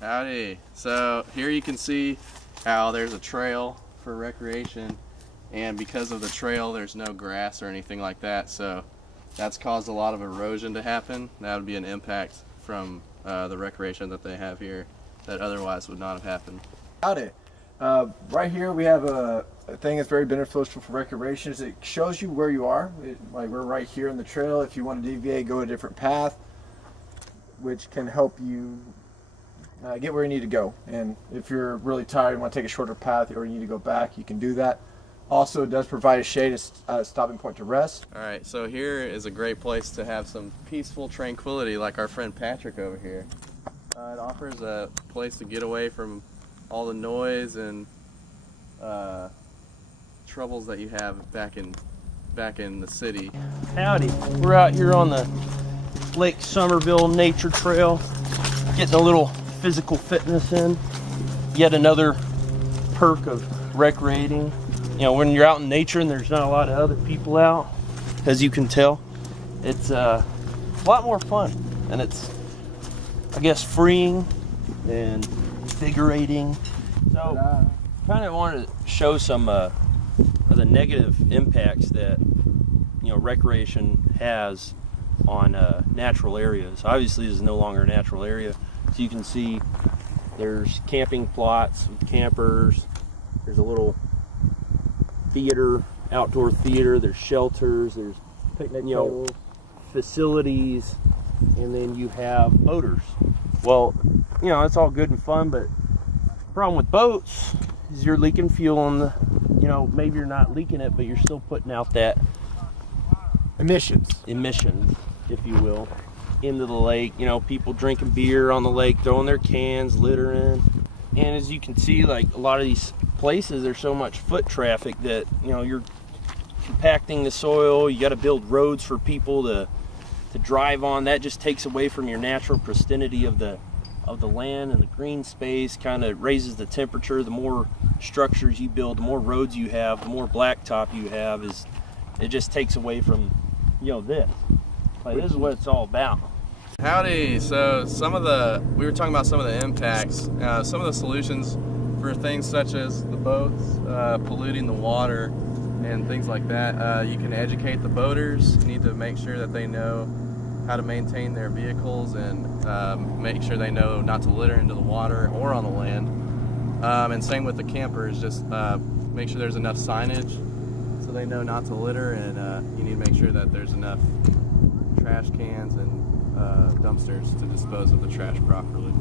Howdy. So here you can see how there's a trail for recreation, and because of the trail there's no grass or anything like that, so that's caused a lot of erosion to happen. That would be an impact from the recreation that they have here that otherwise would not have happened. Howdy. Right here we have a thing that's very beneficial for recreation. It shows you where you are. Like we're right here in the trail. If you want to deviate, go a different path, which can help you get where you need to go. And if you're really tired and want to take a shorter path or you need to go back, you can do that. Also, it does provide a shade as a stopping point to rest. All right, so here is a great place to have some peaceful tranquility, like our friend Patrick over here. It offers a place to get away from all the noise and troubles that you have back in the city. Howdy, we're out here on the Lake Somerville Nature Trail, getting a little physical fitness in. Yet another perk of recreating. You know, when you're out in nature and there's not a lot of other people out, as you can tell, it's a lot more fun, and it's, I guess, freeing and invigorating. So, kind of wanted to show some of the negative impacts that, you know, recreation has on natural areas. Obviously, this is no longer a natural area, so you can see there's camping plots with campers. There's a little theater, outdoor theater. There's shelters. There's picnic, facilities, and then you have boaters. Well, you know, it's all good and fun, but the problem with boats is you're leaking fuel on the, you know, maybe you're not leaking it, but you're still putting out that emissions, if you will, into the lake. You know, people drinking beer on the lake, throwing their cans, littering. And as you can see, like a lot of these places, there's so much foot traffic that, you know, you're compacting the soil. You got to build roads for people to drive on. That just takes away from your natural pristinity of the land, and the green space kind of raises the temperature. The more structures you build, the more roads you have, the more blacktop you have, it just takes away from, you know, this. Like, this is what it's all about. Howdy. So we were talking about some of the impacts, some of the solutions for things such as the boats polluting the water and things like that. You can educate the boaters. You need to make sure that they know how to maintain their vehicles and make sure they know not to litter into the water or on the land. And same with the campers, just make sure there's enough signage so they know not to litter, and you need to make sure that there's enough trash cans and dumpsters to dispose of the trash properly.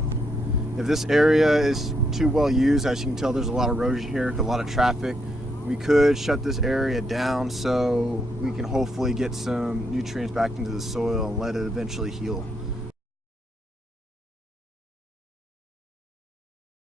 If this area is too well used, as you can tell, there's a lot of erosion here, a lot of traffic. We could shut this area down so we can hopefully get some nutrients back into the soil and let it eventually heal.